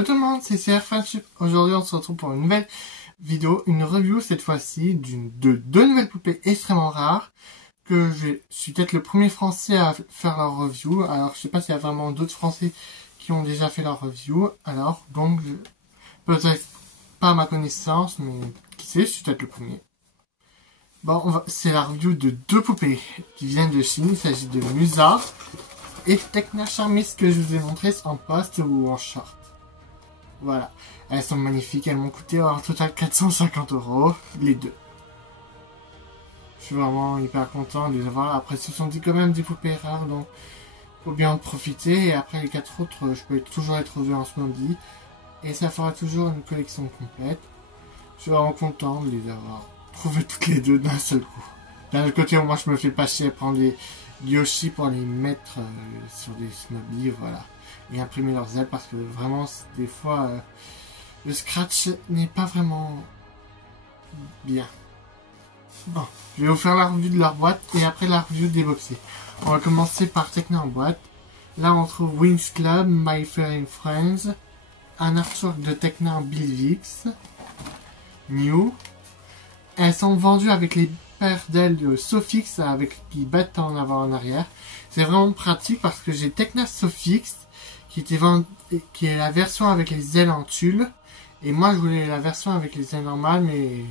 Salut tout le monde, c'est CR Aujourd'hui on se retrouve pour une nouvelle vidéo, une review cette fois-ci de deux nouvelles poupées extrêmement rares que je suis peut-être le premier français à faire leur review. Alors je sais pas s'il y a vraiment d'autres français qui ont déjà fait leur review. Alors donc peut-être pas à ma connaissance, mais qui sait, je suis peut-être le premier. Bon, c'est la review de deux poupées qui viennent de Chine. Il s'agit de Musa et Tekna Charmix que je vous ai montré en post ou en short. Voilà, elles sont magnifiques, elles m'ont coûté en total 450 €, les deux. Je suis vraiment hyper content de les avoir. Après, ce sont quand même des poupées rares, donc faut bien en profiter. Et après, les quatre autres, je peux toujours être revu en Smoothie. Et ça fera toujours une collection complète. Je suis vraiment content de les avoir trouvées toutes les deux d'un seul coup. D'un autre côté, moi, je me fais pas chier à prendre des Yoshi pour les mettre sur des Smoothie, voilà. Et imprimer leurs ailes parce que vraiment, des fois, le scratch n'est pas vraiment bien. Bon, je vais vous faire la review de leur boîte et après la review déboxée. On va commencer par Tekna en boîte. Là, on trouve Wings Club, My Fair Friends, un artwork de Tekna en Billvix, New. Elles sont vendues avec les paires d'ailes de Sofix qui battent en avant et en arrière. C'est vraiment pratique parce que j'ai Tekna Sofix qui est la version avec les ailes en tulle. Et moi, je voulais la version avec les ailes normales, mais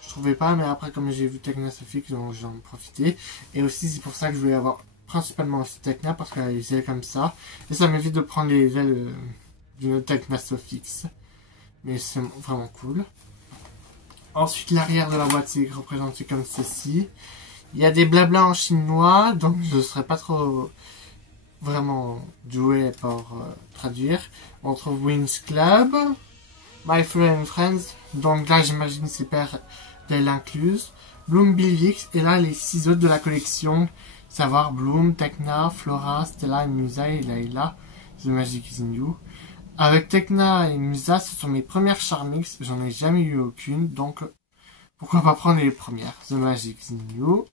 je trouvais pas. Mais après, comme j'ai vu Tekna Sofix, donc j'en ai profité. Et aussi, c'est pour ça que je voulais avoir principalement aussi Tekna, parce qu'elle a les ailes comme ça. Et ça m'évite de prendre les ailes d'une Tekna Sofix. Mais c'est vraiment cool. Ensuite, l'arrière de la boîte, c'est représenté comme ceci. Il y a des blabla en chinois, donc je ne serais pas trop vraiment doué pour traduire. On trouve Wings Club, My Friends, donc là j'imagine c'est paires d'ailes incluses, Bloom Billvix, et là les 6 autres de la collection, savoir Bloom, Tekna, Flora, Stella, Musa et Layla, The Magic is in You. Avec Tekna et Musa, ce sont mes premières Charmix, j'en ai jamais eu aucune, donc pourquoi pas prendre les premières. The Magic is in You,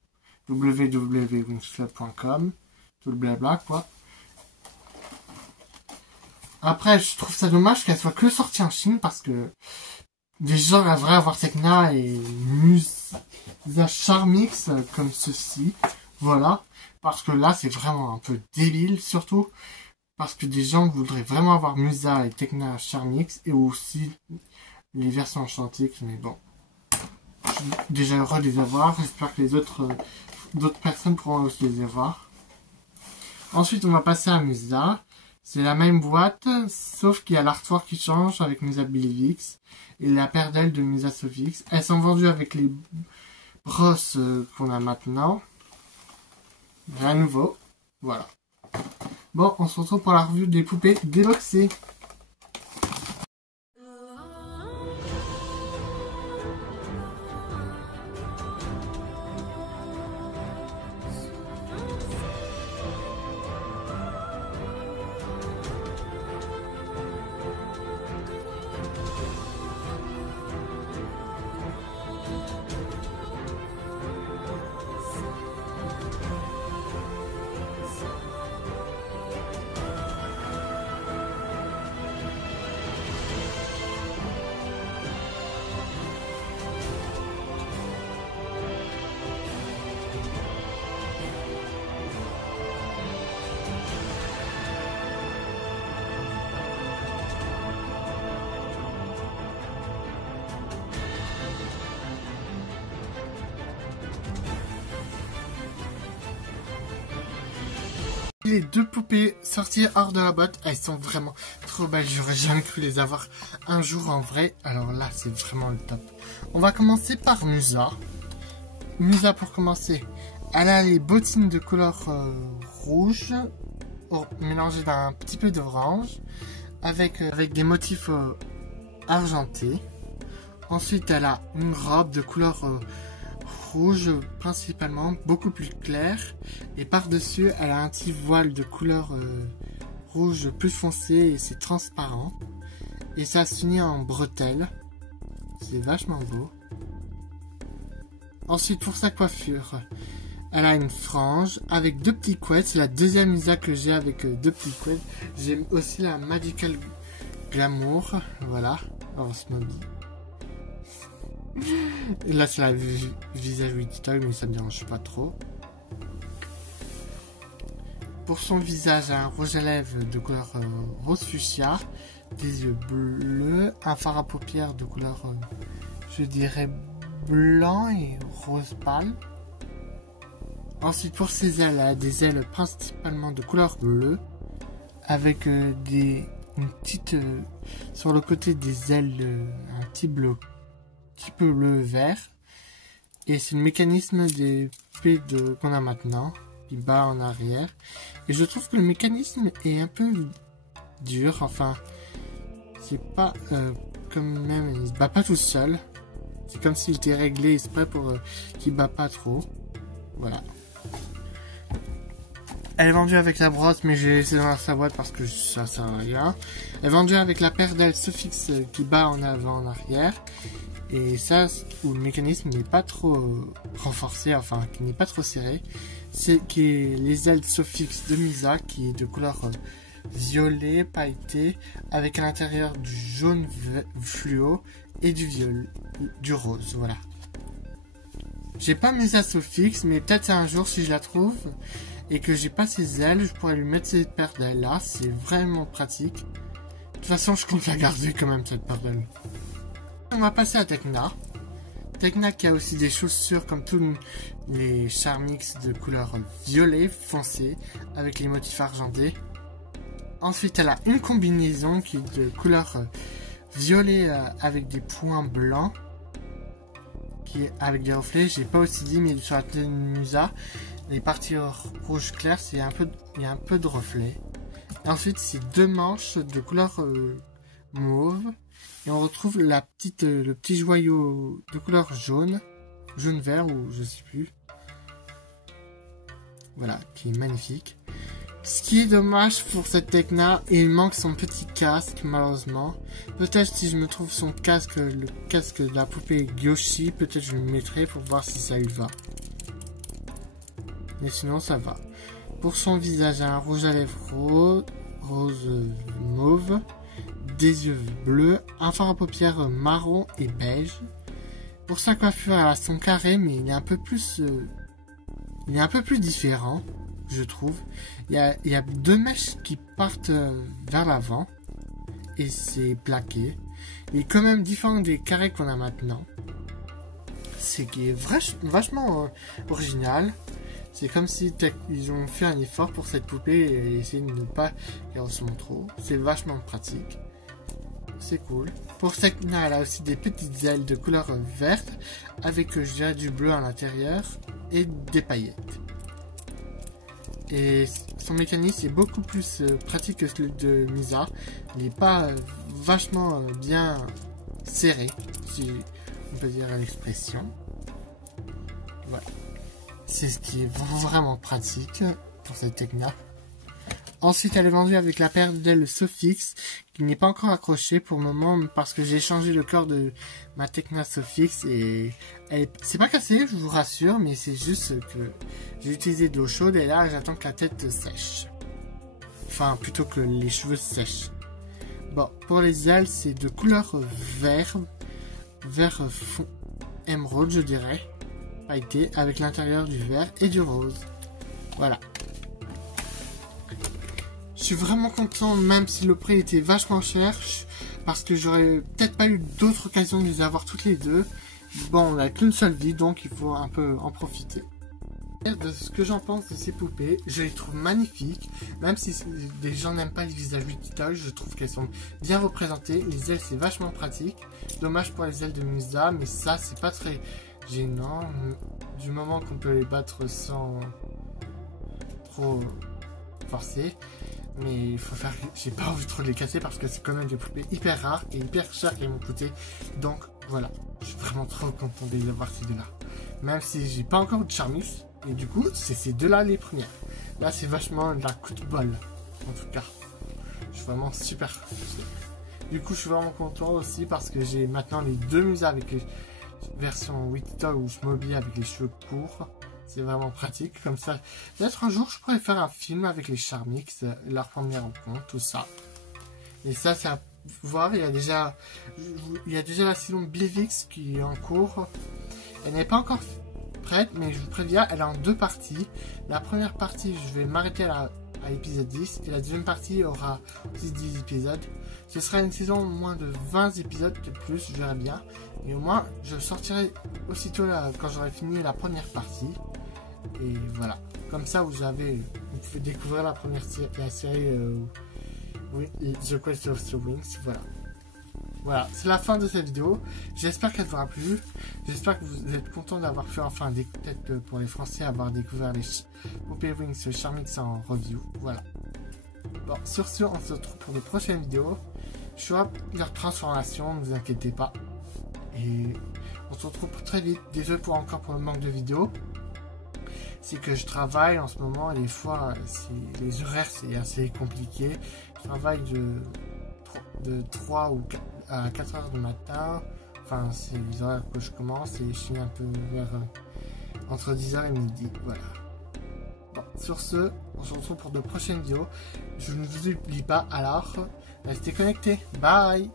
www.wingsclub.com, tout le blabla quoi. Après, je trouve ça dommage qu'elle soit que sortie en Chine parce que des gens aimeraient avoir Tekna et Musa Charmix comme ceci. Voilà. Parce que là, c'est vraiment un peu débile, surtout parce que des gens voudraient vraiment avoir Musa et Tekna Charmix et aussi les versions enchantées. Mais bon, je suis déjà heureux de les avoir. J'espère que les d'autres personnes pourront aussi les avoir. Ensuite, on va passer à Musa. C'est la même boîte, sauf qu'il y a l'artwork qui change avec Musa Billvix et la paire d'ailes de Musa Sofix. Elles sont vendues avec les brosses qu'on a maintenant. Rien de nouveau. Voilà. Bon, on se retrouve pour la review des poupées déboxées. Les deux poupées sorties hors de la boîte, elles sont vraiment trop belles. J'aurais jamais cru les avoir un jour en vrai. Alors là, c'est vraiment le top. On va commencer par Musa. Musa pour commencer. Elle a les bottines de couleur rouge, mélangées d'un petit peu d'orange, avec des motifs argentés. Ensuite, elle a une robe de couleur rouge principalement, beaucoup plus clair, et par-dessus elle a un petit voile de couleur rouge plus foncé et c'est transparent, et ça se finit en bretelles, c'est vachement beau. Ensuite, pour sa coiffure, elle a une frange avec deux petits couettes, c'est la deuxième Musa que j'ai avec deux petits couettes. J'ai aussi la Magical glamour, voilà, en Snowy. Là c'est la visage Wittitoy, mais ça me dérange pas trop. Pour son visage, un rouge à lèvres de couleur rose fuchsia, des yeux bleus, un fard à paupières de couleur, je dirais, blanc et rose pâle. Ensuite, pour ses ailes, elle a des ailes principalement de couleur bleue, avec une petite, sur le côté des ailes, un petit peu bleu vert. Et c'est le mécanisme des P qu'on a maintenant, qui bat en arrière. Et je trouve que le mécanisme est un peu dur, enfin, c'est pas comme même, il se bat pas tout seul. C'est comme s'il était réglé exprès pour qu'il bat pas trop. Voilà. Elle est vendue avec la brosse, mais j'ai laissé dans sa boîte parce que ça sert à rien. Elle est vendue avec la paire d'ailes Sofix qui bat en avant, en arrière. Et ça, où le mécanisme n'est pas trop renforcé, enfin, qui n'est pas trop serré. C'est qui est les ailes Sofix de Misa, qui est de couleur violet pailleté, avec à l'intérieur du jaune fluo et du rose, voilà. J'ai pas Misa Sofix, mais peut-être un jour si je la trouve et que j'ai pas ses ailes, je pourrais lui mettre cette paire d'ailes là, c'est vraiment pratique. De toute façon, je compte la garder quand même, cette paire d'ailes. On va passer à Tekna. Tekna qui a aussi des chaussures comme tous les Charmix de couleur violet foncé avec les motifs argentés. Ensuite, elle a une combinaison qui est de couleur violet avec des points blancs, qui est avec des reflets. J'ai pas aussi dit, mais sur la tenue Musa, les parties rouge clair, il y a un peu de reflets. Et ensuite, c'est deux manches de couleur mauve. Et on retrouve le petit joyau de couleur jaune vert ou je sais plus. Voilà, qui est magnifique. Ce qui est dommage pour cette Tekna, il manque son petit casque malheureusement. Peut-être si je me trouve son casque, le casque de la poupée Gyoshi, peut-être je le mettrai pour voir si ça lui va. Mais sinon ça va. Pour son visage, un rouge à lèvres rose mauve, des yeux bleus, un fard à paupières marron et beige. Pour sa coiffure, elle a son carré, mais il est un peu plus différent, je trouve. Il y a deux mèches qui partent vers l'avant et c'est plaqué. Il est quand même différent des carrés qu'on a maintenant. C'est qui est vachement original. C'est comme si ils ont fait un effort pour cette poupée et essayer de ne pas qu'elle ressemble trop. C'est vachement pratique. C'est cool. Pour Tekna, elle a aussi des petites ailes de couleur verte avec, je dirais, du bleu à l'intérieur et des paillettes. Et son mécanisme est beaucoup plus pratique que celui de Misa. Il n'est pas vachement bien serré, si on peut dire l'expression. Voilà. C'est ce qui est vraiment pratique pour cette Tekna. Ensuite, elle est vendue avec la paire d'ailes Sofix qui n'est pas encore accrochée pour le moment parce que j'ai changé le corps de ma Tekna Sofix et c'est pas cassé, je vous rassure, mais c'est juste que j'ai utilisé de l'eau chaude et là j'attends que la tête sèche. Enfin, plutôt que les cheveux sèchent. Bon, pour les ailes, c'est de couleur vert fond émeraude, je dirais, pailleté, avec l'intérieur du vert et du rose. Voilà. Je suis vraiment content, même si le prix était vachement cher, parce que j'aurais peut-être pas eu d'autres occasions de les avoir toutes les deux. Bon, on n'a qu'une seule vie, donc il faut un peu en profiter. De ce que j'en pense de ces poupées, je les trouve magnifiques, même si des gens n'aiment pas les visages Wittitoy, je trouve qu'elles sont bien représentées. Les ailes, c'est vachement pratique. Dommage pour les ailes de Musa, mais ça, c'est pas très gênant, du moment qu'on peut les battre sans trop forcer. Mais il faut faire, j'ai pas envie de trop les casser parce que c'est quand même des poupées hyper rares et hyper chères qui m'ont coûté. Donc voilà, je suis vraiment trop content de les avoir ces deux-là. Même si j'ai pas encore de Charmix. Et du coup, c'est ces deux-là les premières. Là, c'est vachement de la coup de bol. En tout cas, je suis vraiment super. Du coup, je suis vraiment content aussi parce que j'ai maintenant les deux Musa avec les versions Wittitoy ou Smoby avec les cheveux courts. C'est vraiment pratique. Comme ça, peut-être un jour, je pourrais faire un film avec les Charmix, leur première rencontre, tout ça. Et ça, c'est voir, il y a déjà la saison Bivix qui est en cours. Elle n'est pas encore prête, mais je vous préviens, elle est en 2 parties. La première partie, je vais m'arrêter à l'épisode 10, et la deuxième partie aura aussi 10 épisodes. Ce sera une saison moins de 20 épisodes, peut-être plus, je verrai bien. Et au moins, je sortirai aussitôt quand j'aurai fini la première partie. Et voilà. Comme ça, vous pouvez découvrir la série The Quest of the Wings. Voilà, c'est la fin de cette vidéo. J'espère qu'elle vous aura plu. J'espère que vous êtes content d'avoir fait enfin, peut-être pour les Français, avoir découvert les Poupées Wings Charmix en review. Voilà. Bon, sur ce, on se retrouve pour de prochaines vidéos. Je ferai leur transformation, ne vous inquiétez pas. Et on se retrouve très vite. Désolé pour le manque de vidéos. C'est que je travaille en ce moment et des fois, les horaires, c'est assez compliqué. Je travaille de 3 ou 4 à 4 heures du matin. Enfin, c'est les horaires que je commence et je suis un peu vers entre 10h et midi. Voilà. Bon, sur ce, on se retrouve pour de prochaines vidéos. Je ne vous oublie pas, alors, restez connectés. Bye!